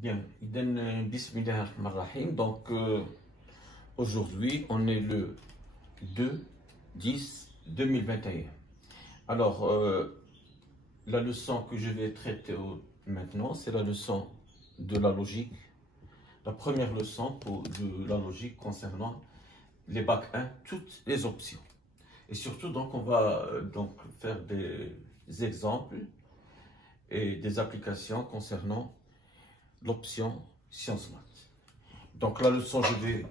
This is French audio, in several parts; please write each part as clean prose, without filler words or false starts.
Bien, Bismillah ar-Rahman ar-Rahim. Donc, aujourd'hui, on est le 2/10/2021. Alors, la leçon que je vais traiter maintenant, c'est la leçon de la logique. La première leçon de la logique concernant les bac 1, toutes les options. Et surtout, donc, on va faire des exemples et des applications concernant l'option sciences maths. Donc la leçon, je vais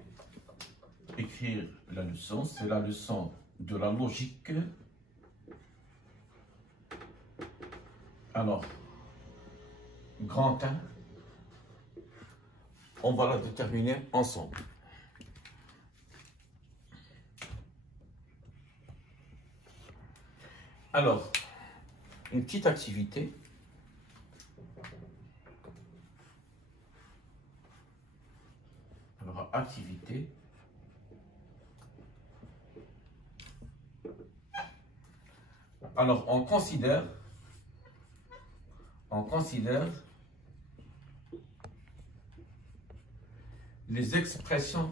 écrire la leçon, c'est la leçon de la logique. Alors, grand 1, on va la déterminer ensemble. Alors, une petite activité. Alors, activité. Alors, on considère les expressions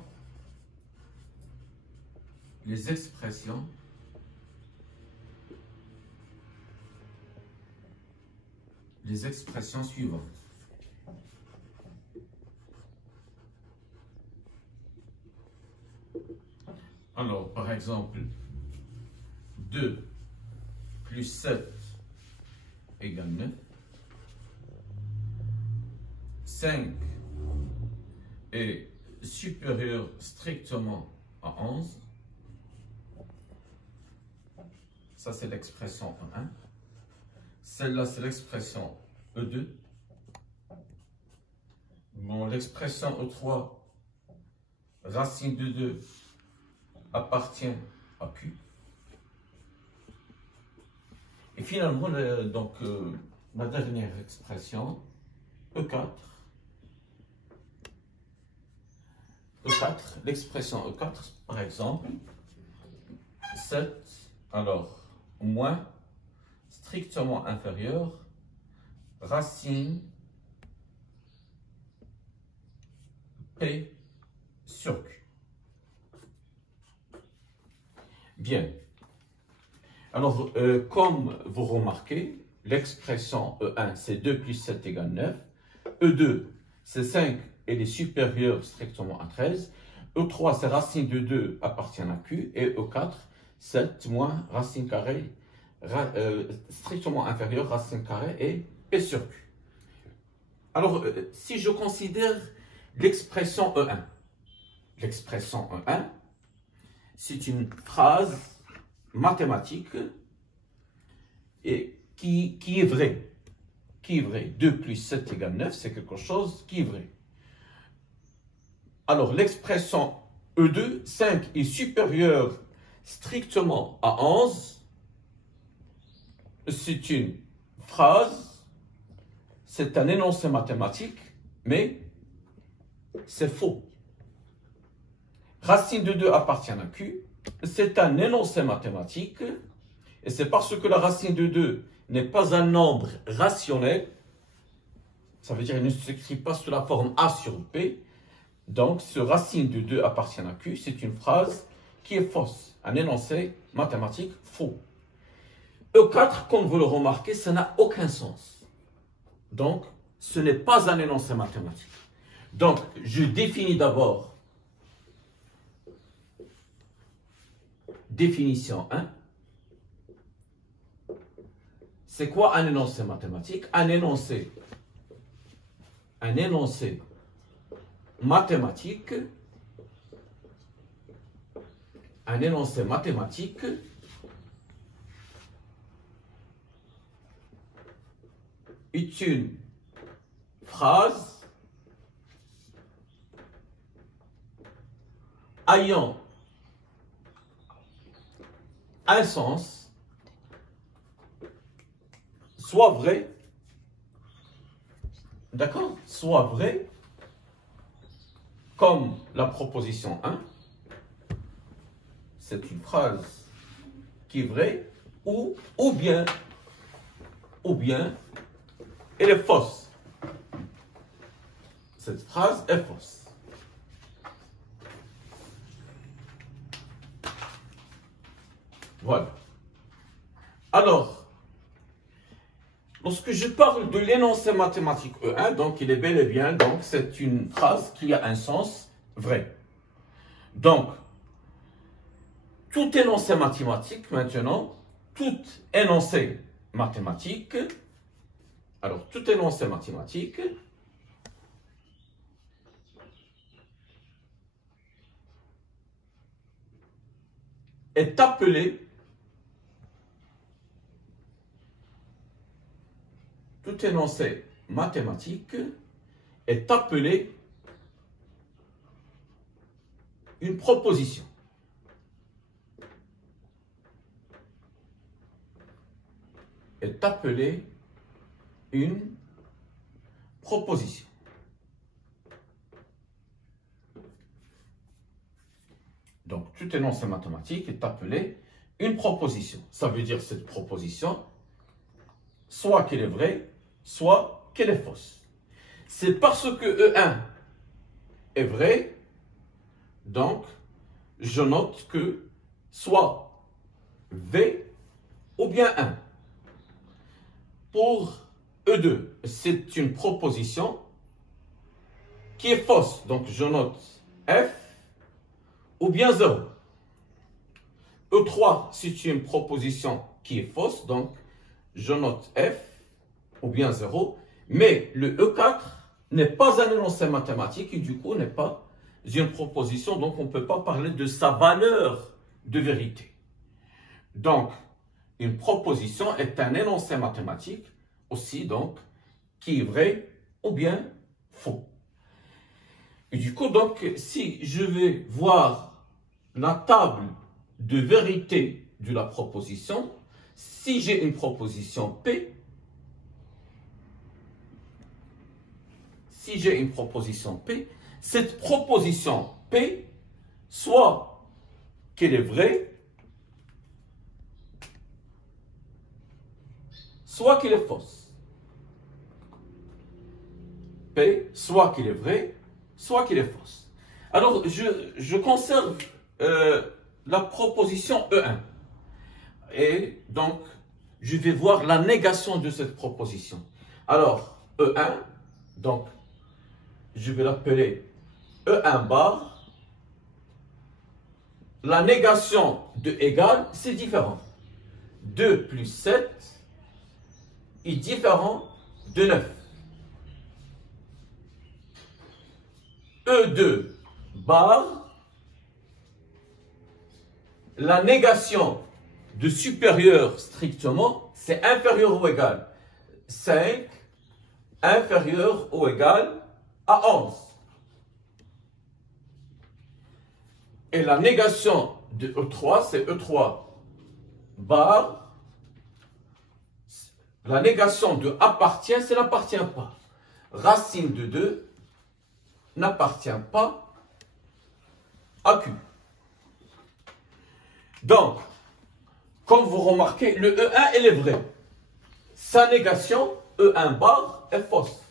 suivantes. Alors, par exemple, 2 plus 7 égale 9. 5 est supérieur strictement à 11. Ça, c'est l'expression E1. Celle-là, c'est l'expression E2. Bon, l'expression E3, racine de 2, appartient à Q. Et finalement, la dernière expression, E4, l'expression E4, par exemple, 7, alors, moins, strictement inférieur, racine P sur Q. Bien. Alors, comme vous remarquez, l'expression E1, c'est 2 plus 7 égale 9. E2, c'est 5 et est supérieur strictement à 13. E3, c'est racine de 2 appartient à Q. Et E4, 7 moins racine carrée strictement inférieur, racine carrée et P sur Q. Alors, si je considère l'expression E1, c'est une phrase mathématique et qui est vraie. 2 plus 7 égale 9, c'est quelque chose qui est vrai. Alors, l'expression E2, 5 est supérieur strictement à 11. C'est une phrase, c'est un énoncé mathématique, mais c'est faux. Racine de 2 appartient à Q, c'est un énoncé mathématique, et c'est parce que la racine de 2 n'est pas un nombre rationnel, ça veut dire qu'il ne s'écrit pas sous la forme A sur P, donc ce racine de 2 appartient à Q, c'est une phrase qui est fausse, un énoncé mathématique faux. E4, comme vous le remarquez, ça n'a aucun sens. Donc, ce n'est pas un énoncé mathématique. Donc, je définis d'abord définition 1. C'est quoi un énoncé mathématique? Un énoncé mathématique est une phrase ayant un sens, soit vrai, d'accord, soit vrai, comme la proposition 1, c'est une phrase qui est vraie, ou bien elle est fausse. cette phrase est fausse. Voilà. Alors, lorsque je parle de l'énoncé mathématique E1, donc il est bel et bien, donc c'est une phrase qui a un sens vrai. Donc, tout énoncé mathématique maintenant, tout énoncé mathématique, alors tout énoncé mathématique est appelé tout énoncé mathématique est appelé une proposition. Est appelé une proposition. Donc, tout énoncé mathématique est appelé une proposition. Ça veut dire cette proposition, soit qu'elle est vraie, soit qu'elle est fausse. C'est parce que E1 est vrai, donc je note que soit V ou bien 1. Pour E2, c'est une proposition qui est fausse, donc je note F ou bien 0. E3, c'est une proposition qui est fausse, donc je note F ou bien 0, mais le E4 n'est pas un énoncé mathématique et du coup n'est pas une proposition, donc on ne peut pas parler de sa valeur de vérité. Donc, une proposition est un énoncé mathématique aussi, donc, qui est vrai ou bien faux. Et du coup, donc, si je vais voir la table de vérité de la proposition, si j'ai une proposition P, cette proposition P, soit qu'elle est vraie, soit qu'elle est fausse. P, soit qu'elle est vraie, soit qu'elle est fausse. Alors, je conserve la proposition E1. Et donc, je vais voir la négation de cette proposition. Alors, E1, donc, je vais l'appeler E1 bar. La négation de égal, c'est différent. 2 plus 7 est différent de 9. E2 bar, la négation de supérieur strictement, c'est inférieur ou égal. 5 inférieur ou égal à 11. Et la négation de E3, c'est E3 bar. La négation de appartient, c'est n'appartient pas. Racine de 2 n'appartient pas à Q. Donc, comme vous remarquez, le E1, elle est vraie. Sa négation, E1 bar, est fausse.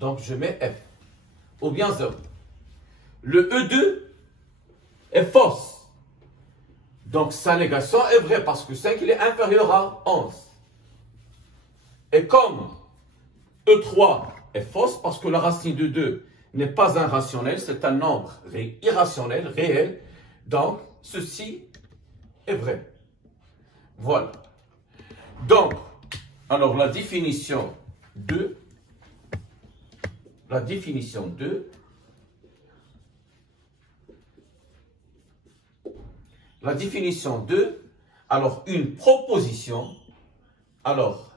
Donc, je mets F. Ou bien 0. Le E2 est fausse. Donc, sa négation est vraie parce que 5, il est inférieur à 11. Et comme E3 est fausse parce que la racine de 2 n'est pas un rationnel, c'est un nombre irrationnel, réel. Donc, ceci est vrai. Voilà. Donc, alors la définition 2, alors une proposition, alors,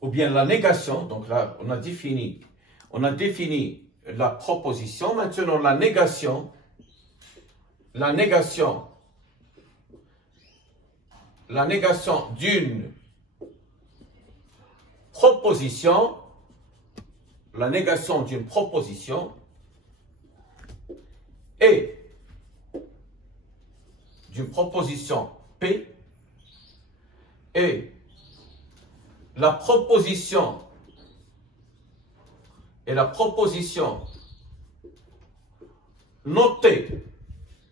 ou bien la négation, donc là, on a défini la proposition, maintenant la négation d'une proposition, et d'une proposition P et la proposition et la proposition notée,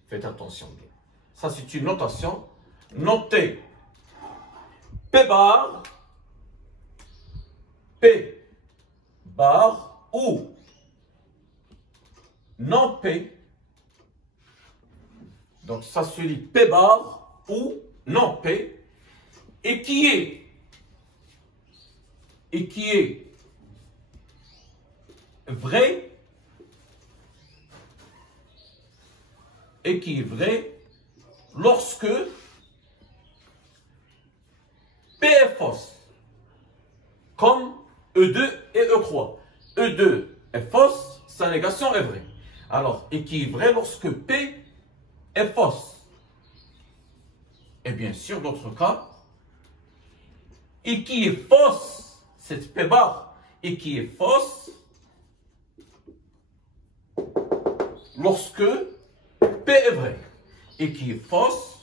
faites attention bien, ça c'est une notation, notée P bar, P bar ou non P, donc ça se lit P bar ou non P, et qui est vrai, lorsque P est fausse, comme E2 et E3. E2 est fausse, sa négation est vraie. Alors, et qui est vrai lorsque P est fausse. Et bien sûr, d'autres cas, et qui est fausse, cette P bar, et qui est fausse lorsque P est vrai, et qui est fausse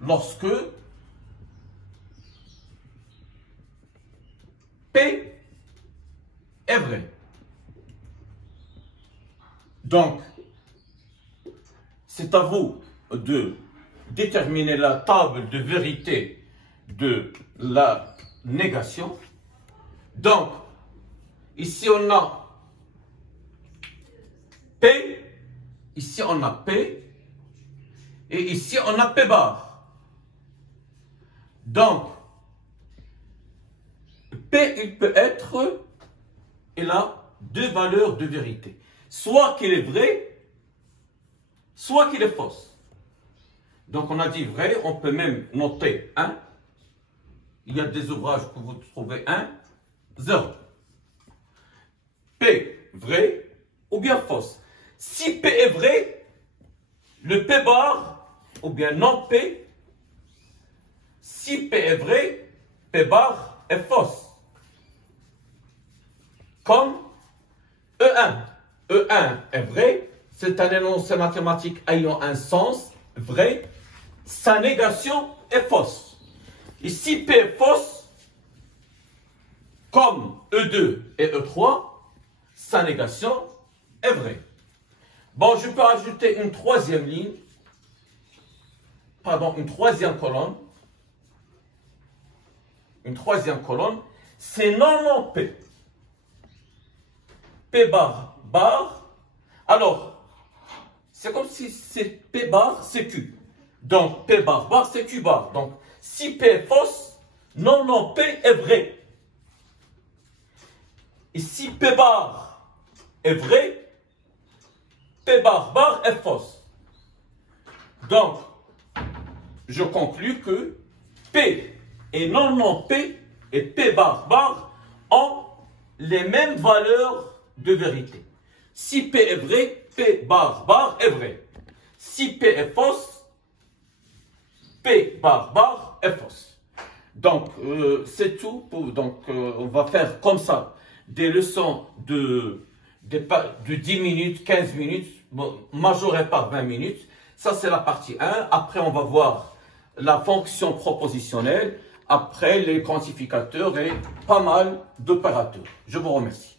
lorsque P est vrai. Donc, c'est à vous de déterminer la table de vérité de la négation. Donc, ici on a P, ici on a P, et ici on a P bar. Donc, P, il peut être, il a deux valeurs de vérité. Soit qu'il est vrai, soit qu'il est fausse. Donc on a dit vrai, on peut même noter 1. Il y a des ouvrages que vous trouvez 1, 0. P, vrai ou bien fausse. Si P est vrai, le P bar ou bien non P, si P est vrai, P bar est fausse. Comme E1. E1 est vrai, c'est un énoncé mathématique ayant un sens vrai, sa négation est fausse. Et si P est fausse, comme E2 et E3, sa négation est vraie. Bon, je peux ajouter une troisième ligne, pardon, une troisième colonne. Une troisième colonne, c'est non P. P bar, bar. Alors, c'est comme si c'est P bar, c'est Q. Donc, P bar, bar, c'est Q bar. Donc, si P est fausse, non P est vrai. Et si P bar est vrai, P bar, bar est fausse. Donc, je conclus que P et non P et P bar, bar ont les mêmes valeurs de vérité. Si P est vrai, P bar, bar est vrai. Si P est fausse, P bar, bar est fausse. Donc, c'est tout. On va faire comme ça des leçons de 10 minutes, 15 minutes, majorées par 20 minutes. Ça, c'est la partie 1. Après, on va voir la fonction propositionnelle. Après, les quantificateurs et pas mal d'opérateurs. Je vous remercie.